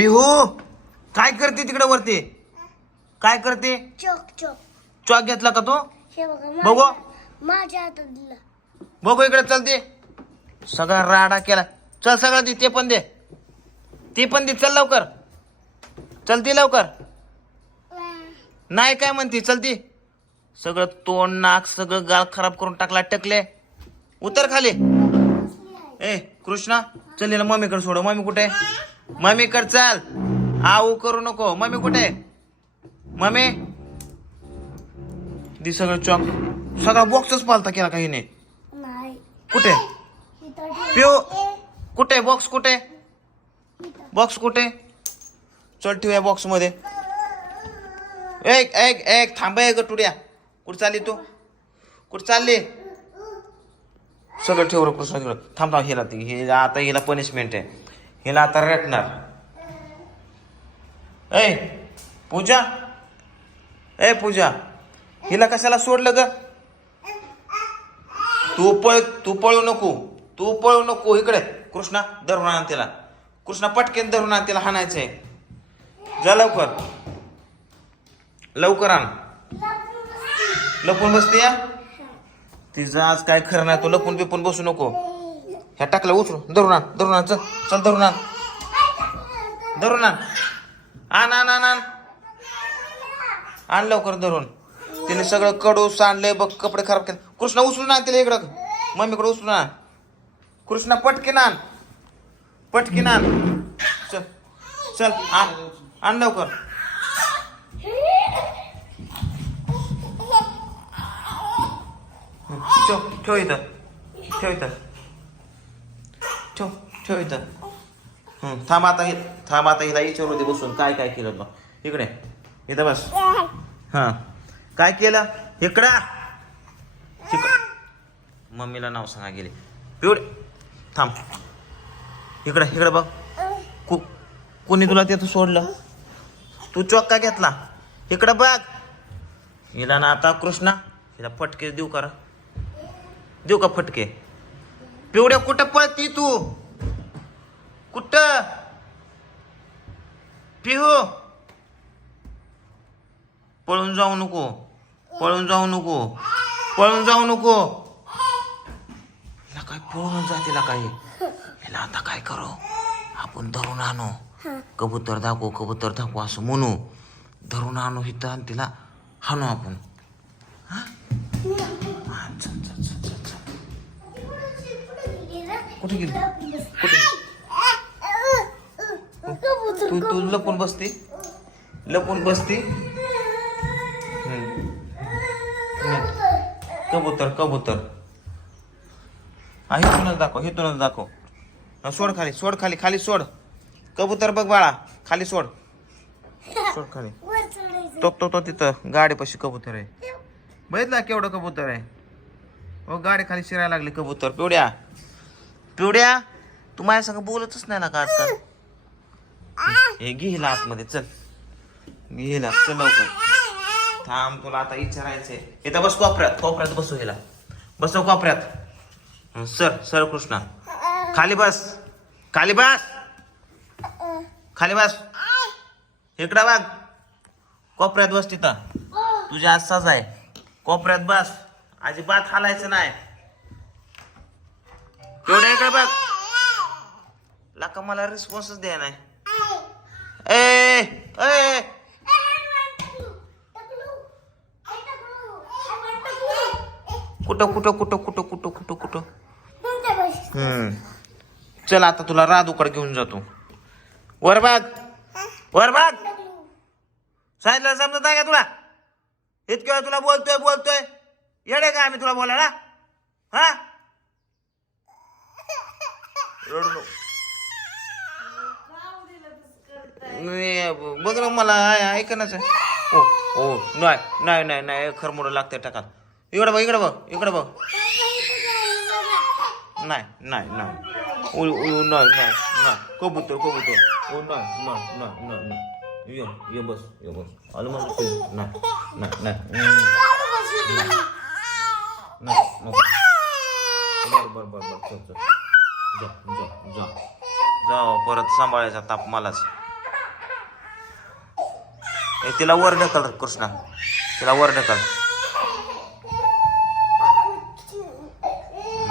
पिहू काय करते तिकडे वरती? काय करते? चोक चोक. चॉक घेतला का तो? हे बघा बघू. माझ्या- हातात दिला बघू इकडे चल दे. सगळा राडा केला. चल सगळं दे ते पण दे. ते पण दे चल लवकर. चल ती लवकर. नाही काय म्हणते चल ती सगळं तोंड नाक सगळं गाल खराब करून टाकला टकले. उतर खाली. ए कृष्णा चल ना मम्मीकडे सोड मम्मी कुठे? मम्मीकडे चल. आऊ करू नको. मम्मी कुठे? मम्मी? दी सगळं चॉक. सगळा बॉक्सच पालता केला काही नाही. कुठे. पिऊ. कुठे? बॉक्स कुठे. बॉक्स कुठे? चल ठेवूया बॉक्समध्ये. एक एक एक. थांब एक टुड्या कुठं चालली तू? कुठं चालली? सगळं ठेवलं कृष्ण तिकडं थांब थांब हिला ती हे आता हिला पनिशमेंट आहे. हिला आता रटणार. ए पूजा. ए पूजा. हिला कशाला सोडलं ग? तू पळ तू पळू नको. तू पळू नको. इकडे कृष्णा धरून आण तिला. कृष्णा पटकेन धरून आण तिला हाणायचंय. जा लवकर. लवकर आण. लपून बसते या तिचं आज काय खरं नाही तू लपून बिपून बसू नको. ह्या टाकलं उचलू धरून आण धरून आण चल चल धरून आण. धरून आण. आण आण आण आण. आण लवकर धरून. तिने सगळं कडू सांडले बघ कपडे खराब केले. कृष्णा उचलून आण तिला इकडं. मम्मीकडे उचलून आण. कृष्णा पटकीन आण. पटकीन आण. चल चल आण. आण लवकर. ठेव ठेव इथं ठेव इथं ठेव ठेव इथं हं, थांब आता हि- थांब आता हिला विचारू दे बसून काय काय केलं तुला इकडे इथं बस हां काय केलं इकडं मम्मीला नाव सांगा गेले पिवळे थांब इकडं इकडं बघ कु कोणी तुला तिथं सोडलं तू चॉक का घेतला इकडं बघ हिला ना आता कृष्णा हिला फटके देऊ करा देऊ का फटके? पिवड्या कुठं पळती तू? कुठं? पिहू? पळून जाऊ नको. पळून जाऊ नको. पळून जाऊ नको. हिला काय पळून जाते तिला काय हिला आता काय करू? आपण धरून आणू. कबूतर दाखवू कबूतर दाखवू असं म्हणू. धरून आणू हिथं आणि तिला हाणू आपण. कुठे गेली? कुठे तू तू लपून बसते? लपून बसते? कबूतर कबूतर. हा हेतूनच दाखव हेतूनच दाखव. सोड खाली सोड खाली खाली सोड. कबूतर बघ बाळा खाली सोड. सोड खाली. तो तो तो तिथं गाडीपाशी कबूतर आहे. बघितला केवढं कबूतर आहे? हो गाडी खाली शिरायला लागली कबूतर. पिवड्या. पिवड्या तू माझ्या संग बोलतच नाही ना का आजकाल? हे घेला आतमध्ये चल. घेला चल लवकर. थांब तुला आता विचारायचंय. इथं बस कोपऱ्यात कोपऱ्यात बसू हिला. बसव कोपऱ्यात. सर सर कृष्णा. खाली बस. खाली बस. खाली बस. इकडं बाग कोपऱ्यात बस तिथं. तुझ्या सजा आहे. कोपऱ्यात बस. अजिबात हालायचं नाही. तेवढ्या इकडे बघ? लाका मला रिस्पॉन्सच द्या नाही ए ए. कुठं कुठं कुठं कुठं कुठं कुठं कुठं? हम्म. चल आता तुला राधूकडे घेऊन जातो. वर बघ. वर बघ. सांगितलं समजत आहे का तुला? इतक्या तुला बोलतोय बोलतोय. येडे का आम्ही तुला बोलायला? हा? रडू नको. बघ ना मला ऐकणच आहे ओ ओ नाही नाही नाही नाही खरमुडं लागते टाका इकडं बघ इकडं बघ इकडं बघ. नाही नाही नाही. ओ नाही नाही नाही. कबूतर कबूतर. ओ नाही नाही नाही नाही नाही. ये ये बस ये बस. आलं मग नाही नाही नाही. हम्म. बरं बरं बरं बरं चल चल. जा जा जा. परत सांभाळायचा ताप मलाच. ए, तिला वर ढकल कृष्णा. तिला वर ढकल.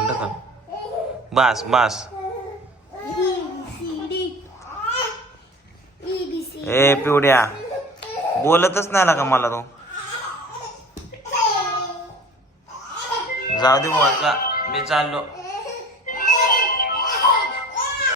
ढकल. बस बस. ए पिवड्या. बोलतच नाही का मला तो? जाऊ दे जा. मी चाललो.